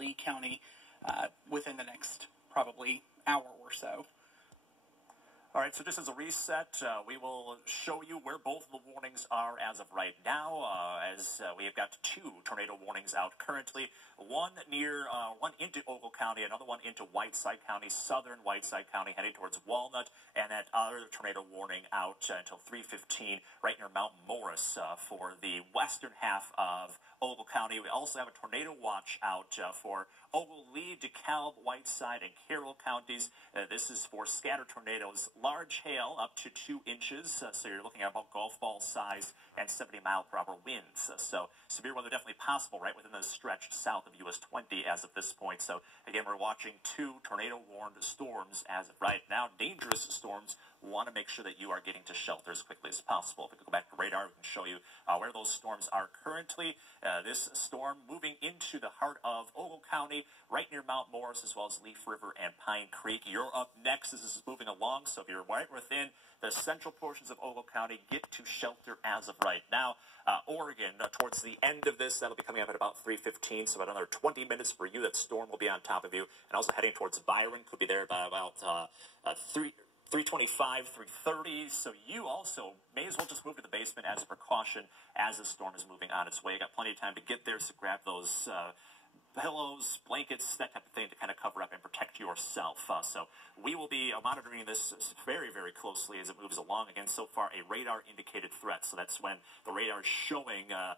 Lee County within the next probably hour or so. All right, so just as a reset, we will show you where both of the warnings are as of right now, as we have got 2 tornado warnings out currently. One into Ogle County, another one into Whiteside County, southern Whiteside County, heading towards Walnut, and that other tornado warning out until 3:15 right near Mount Morris for the western half of Ogle County. We also have a tornado watch out for Ogle, Lee, DeKalb, Whiteside, and Carroll counties. This is for scattered tornadoes, large hail up to 2 inches, so you're looking at about golf ball size and 70-mile-per-hour winds. So severe weather definitely possible right within the stretch south of US 20 as of this point. So again, we're watching 2 tornado-warned storms as of right now. Dangerous storms. Want to make sure that you are getting to shelter as quickly as possible. If we go back to radar, we can show you where those storms are currently. This storm moving into the heart of Ogle County, right near Mount Morris, as well as Leaf River and Pine Creek. You're up next as this is moving along, so if you're right within the central portions of Ogle County, get to shelter as of right now. Oregon, towards the end of this, that'll be coming up at about 3:15, so about another 20 minutes for you. That storm will be on top of you. And also heading towards Byron, could be there by about 3:25, 3:30, so you also may as well just move to the basement as a precaution as the storm is moving on its way. You got plenty of time to get there, so grab those pillows, blankets, that type of thing to kind of cover up and protect yourself. So we will be monitoring this very, very closely as it moves along. Again, so far a radar-indicated threat, so that's when the radar is showing a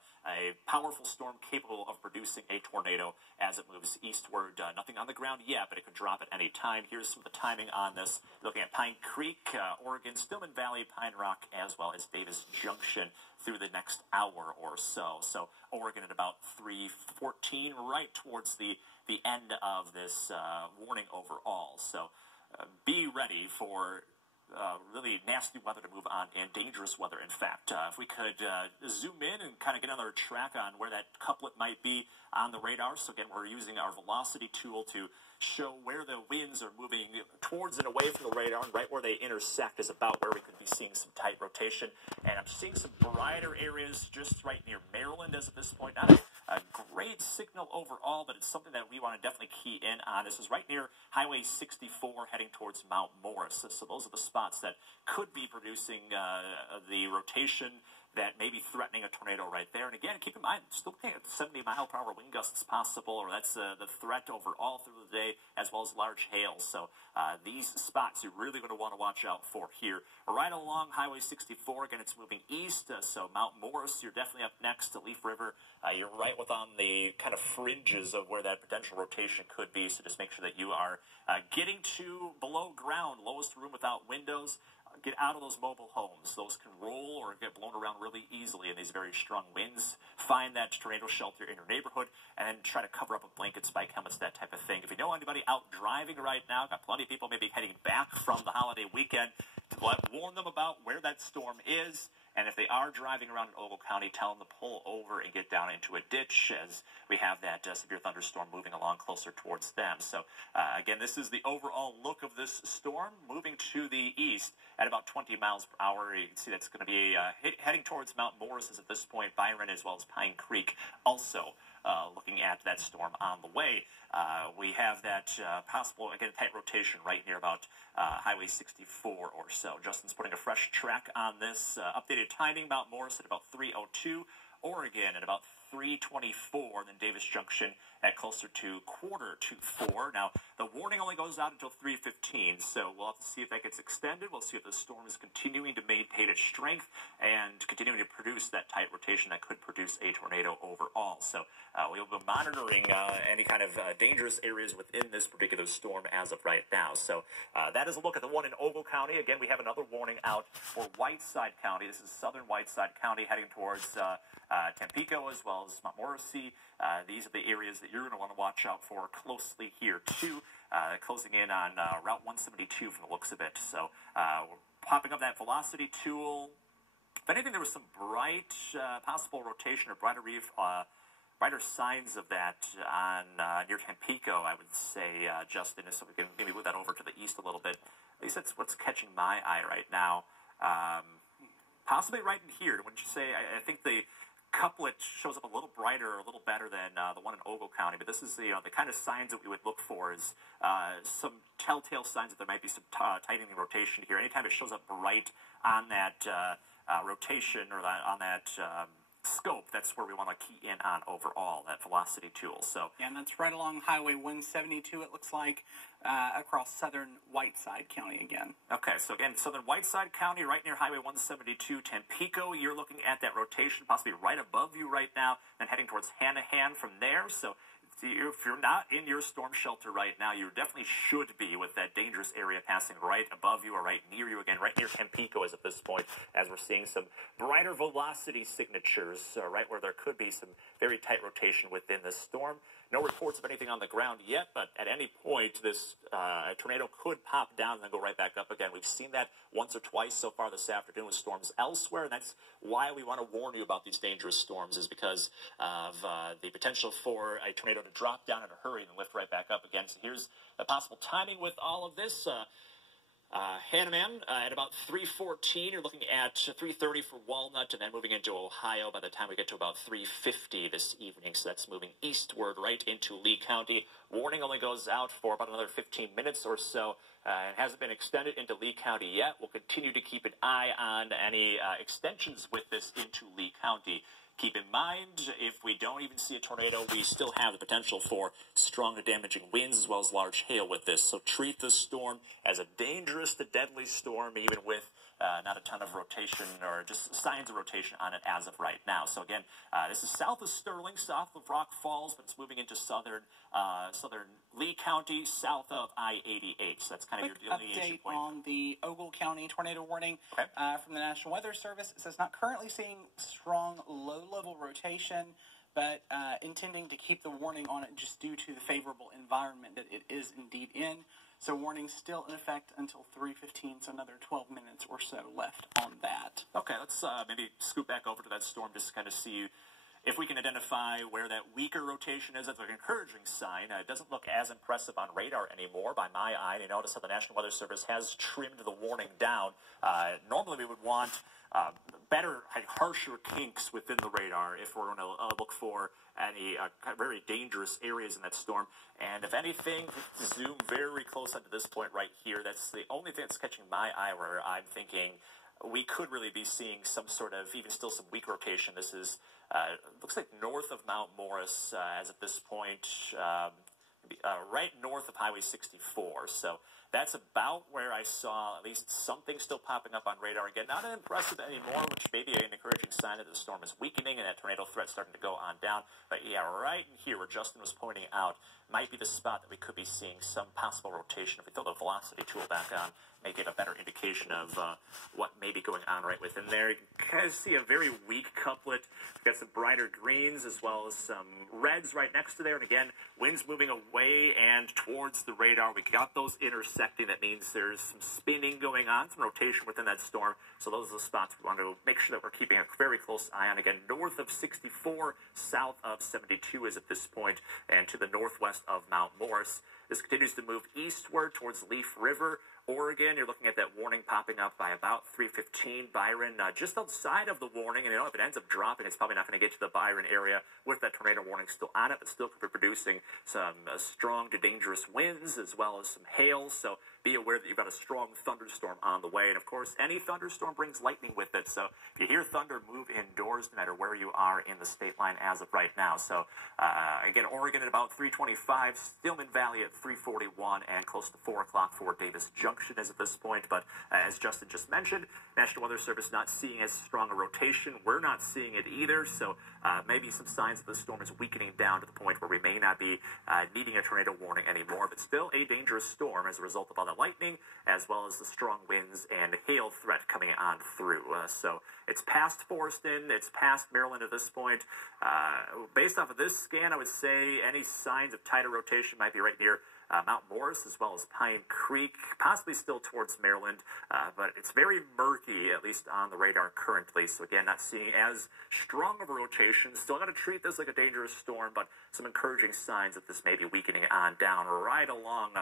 powerful storm capable of producing a tornado as it moves eastward. Nothing on the ground yet, but it could drop at any time. Here's some of the timing on this. Looking at Pine Creek, Oregon, Stillman Valley, Pine Rock, as well as Davis Junction through the next hour or so. So Oregon at about 3:14, right towards the end of this warning overall. So be ready for really nasty weather to move on, and dangerous weather, in fact. If we could zoom in and kind of get another track on where that couplet might be on the radar. So again, we're using our velocity tool to show where the winds are moving towards and away from the radar, and right where they intersect is about where we could be seeing some tight rotation. And I'm seeing some brighter areas just right near Maryland as of this point. Not a great signal overall, but it's something that we want to definitely key in on. This is right near Highway 64 heading towards Mount Morris. So those are the spots that could be producing the rotation that may be threatening a tornado right there. And again, keep in mind, still looking at 70-mile-per-hour wind gusts possible, or that's the threat overall through the day, as well as large hail. So these spots you're really going to want to watch out for here. Right along Highway 64, again, it's moving east, so Mount Morris, you're definitely up next to Leaf River. You're right on the kind of fringes of where that potential rotation could be, so just make sure that you are getting to below ground, lowest room without windows. Get out of those mobile homes. Those can roll or get blown around really easily in these very strong winds. Find that tornado shelter in your neighborhood and then try to cover up with blankets, spike helmets, that type of thing. If you know anybody out driving right now, got plenty of people maybe heading back from the holiday weekend, warn them about where that storm is. And if they are driving around in Ogle County, tell them to pull over and get down into a ditch as we have that severe thunderstorm moving along closer towards them. So, again, this is the overall look of this storm moving to the east at about 20 miles per hour. You can see that's going to be heading towards Mount Morris at this point, Byron, as well as Pine Creek also. Looking at that storm on the way. We have that possible, again, tight rotation right near about Highway 64 or so. Justin's putting a fresh track on this. Updated timing, Mount Morris at about 3:02, Oregon at about 3:24, and then Davis Junction at closer to 3:45. Now, the warning only goes out until 3:15, so we'll have to see if that gets extended. We'll see if the storm is continuing to maintain its strength and continuing to produce that tight rotation that could produce a tornado overall. So we'll be monitoring any kind of dangerous areas within this particular storm as of right now. So that is a look at the one in Ogle County. Again, we have another warning out for Whiteside County. This is southern Whiteside County heading towards Tampico as well as Mount Morrissey. These are the areas that you're going to want to watch out for closely here too. Closing in on Route 172 from the looks of it. So we're popping up that velocity tool. If anything, there was some bright possible rotation or brighter signs of that on near Tampico, I would say, Justin, so we can maybe move that over to the east a little bit. At least that's what's catching my eye right now. Possibly right in here, wouldn't you say? I think the couplet shows up a little brighter, a little better than the one in Ogle County. But this is the kind of signs that we would look for is some telltale signs that there might be some tightening rotation here. Anytime it shows up bright on that rotation or on that scope, that's where we want to key in on overall, that velocity tool. So yeah, and that's right along Highway 172, it looks like, across southern Whiteside County again. Okay, so again, southern Whiteside County, right near Highway 172, Tampico, you're looking at that rotation possibly right above you right now, and heading towards Hanahan from there. So if you're not in your storm shelter right now, you definitely should be with that dangerous area passing right above you or right near you again, right near Tampico as at this point, as we're seeing some brighter velocity signatures right where there could be some very tight rotation within this storm. No reports of anything on the ground yet, but at any point, this tornado could pop down and then go right back up again. We've seen that once or twice so far this afternoon with storms elsewhere, and that's why we want to warn you about these dangerous storms, is because of the potential for a tornado to drop down in a hurry and lift right back up again. So here's the possible timing with all of this. Hanahan at about 3:14. You're looking at 3:30 for Walnut, and then moving into Ohio by the time we get to about 3:50 this evening. So that's moving eastward right into Lee County. Warning only goes out for about another 15 minutes or so. It hasn't been extended into Lee County yet. We'll continue to keep an eye on any extensions with this into Lee County. Keep in mind, if we don't even see a tornado, we still have the potential for strong to damaging winds as well as large hail with this. So treat this storm as a dangerous to deadly storm, even with not a ton of rotation or just signs of rotation on it as of right now. So again, this is south of Sterling, south of Rock Falls, but it's moving into southern Lee County, south of I-88. So that's kind of your delineation Update point. on the Ogle County tornado warning from the National Weather Service. It says not currently seeing strong low-level rotation, but intending to keep the warning on it just due to the favorable environment that it is indeed in. So warning still in effect until 3:15, so another 12 minutes or so left on that. Okay, let's maybe scoot back over to that storm just to kind of see if we can identify where that weaker rotation is. That's an encouraging sign. It doesn't look as impressive on radar anymore by my eye. You notice how the National Weather Service has trimmed the warning down. Normally we would want better, harsher kinks within the radar if we're going to look for any very dangerous areas in that storm. And if anything, zoom very close up to this point right here. That's the only thing that's catching my eye where I'm thinking we could really be seeing some sort of, even still some weak rotation. This is, looks like north of Mount Morris as at this point, right north of Highway 64. So that's about where I saw at least something still popping up on radar. Again, not impressive anymore, which may be an encouraging sign that the storm is weakening and that tornado threat starting to go on down. But yeah, right in here where Justin was pointing out might be the spot that we could be seeing some possible rotation. If we throw the velocity tool back on, may get a better indication of what may be going on right within there. You can kind of see a very weak couplet. We've got some brighter greens as well as some reds right next to there. And again, winds moving away and towards the radar. We got those intersecting. That means there's some spinning going on, some rotation within that storm. So those are the spots we want to make sure that we're keeping a very close eye on. Again, north of 64, south of 72 is at this point, and to the northwest of Mount Morris. This continues to move eastward towards Leaf River, Oregon. You're looking at that warning popping up by about 3:15. Byron, just outside of the warning, and if it ends up dropping, it's probably not going to get to the Byron area with that tornado warning still on it, but still could be producing some strong to dangerous winds as well as some hail. So be aware that you've got a strong thunderstorm on the way. And of course, any thunderstorm brings lightning with it. So if you hear thunder, move indoors no matter where you are in the state line as of right now. So again, Oregon at about 3:25, Stillman Valley at 3:41, and close to 4 o'clock for Davis Junction is at this point. But as Justin just mentioned, National Weather Service not seeing as strong a rotation. We're not seeing it either. So maybe some signs that the storm is weakening down to the point where we may not be needing a tornado warning anymore, but still a dangerous storm as a result of all the lightning as well as the strong winds and hail threat coming on through. So it's past Forreston, it's past Maryland at this point. Based off of this scan, I would say any signs of tighter rotation might be right near Mount Morris as well as Pine Creek, possibly still towards Maryland, but it's very murky, at least on the radar currently. So again, not seeing as strong of a rotation. Still got to treat this like a dangerous storm, but some encouraging signs that this may be weakening on down right along